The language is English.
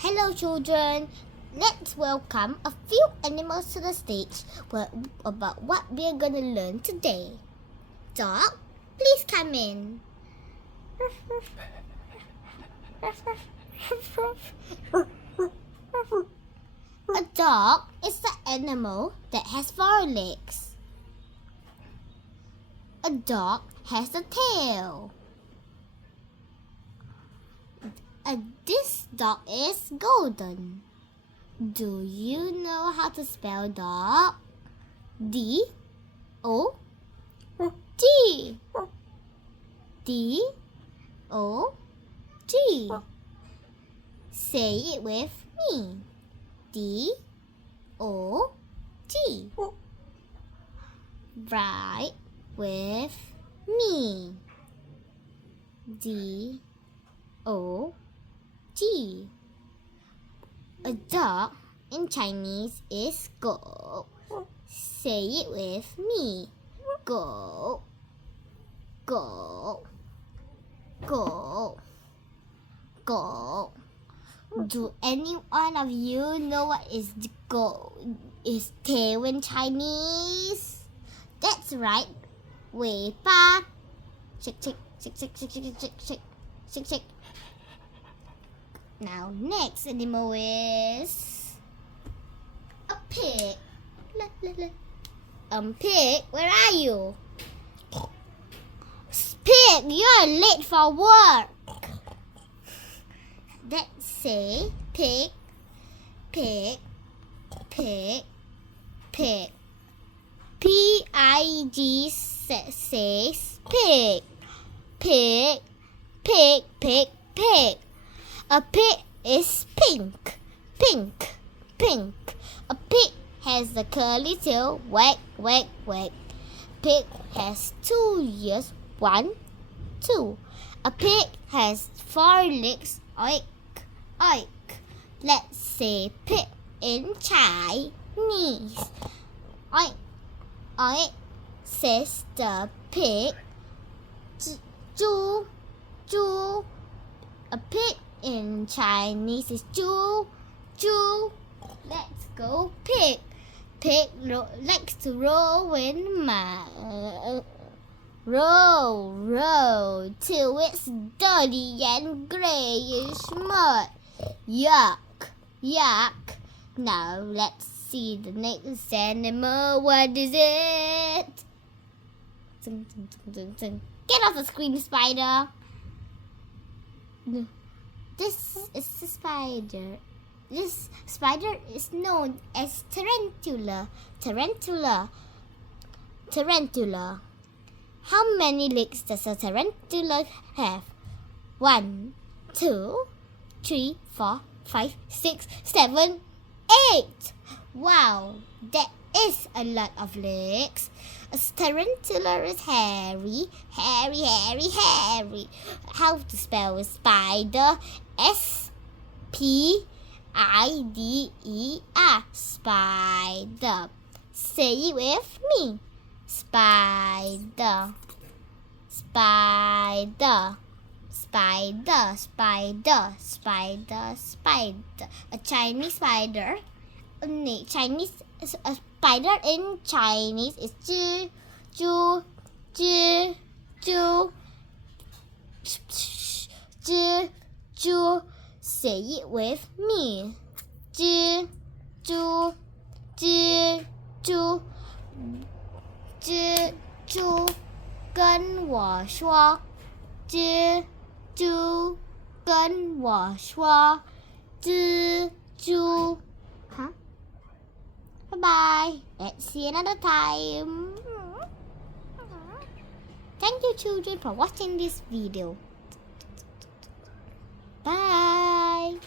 Hello children, let's welcome a few animals to the stage about what we're gonna learn today. Dog, please come in. A dog is an animal that has 4 legs. A dog has a tail. This dog is golden. Do you know how to spell dog? D-O-G. D-O-G. Say it with me. D-O-G. Write with me. D-O-G. A dog in Chinese is go. Say it with me. Go. Go. Go. Go. Do any one of you know what is go? Is tail in Chinese? That's right. 尾巴. Shake, shake, shake, shake, shake, shake, shake, shake, shake, shake. Now, next animal is a pig. Pig, where are you? Pig, you're late for work. Let's say pig, pig, pig, pig. P-I-G says pig, pig, pig, pig, pig. A pig is pink, pink, pink. A pig has a curly tail, wag, wag, wag. Pig has 2 ears, 1, 2. A pig has 4 legs, oink, oink. Let's say pig in Chinese. Oink, oink, says the pig. Zhu, zhu. A pig in Chinese is 猪, 猪. Let's go pig. Pig likes to roll in mud. Roll, roll till it's dirty and grayish mud. Yuck, yuck. Now let's see the next animal. What is it? Get off the screen, spider. This is a spider. This spider is known as tarantula. Tarantula. Tarantula. How many legs does a tarantula have? 1, 2, 3, 4, 5, 6, 7, 8. Wow, that is a lot of legs. A tarantula is hairy, hairy, hairy, hairy. How to spell a spider? S-P-I-D-E-R. Spider. Say it with me. Spider. Spider. Spider, spider, spider, spider. A Chinese spider. A spider in Chinese is 蜘蛛, 蜘蛛, 蜘蛛. Say it with me. 蜘蛛, 蜘蛛, 蜘蛛跟我说. 蜘蛛跟我说. 蜘蛛. Huh? Bye-bye. Let's see you another time. Thank you children for watching this video. Bye.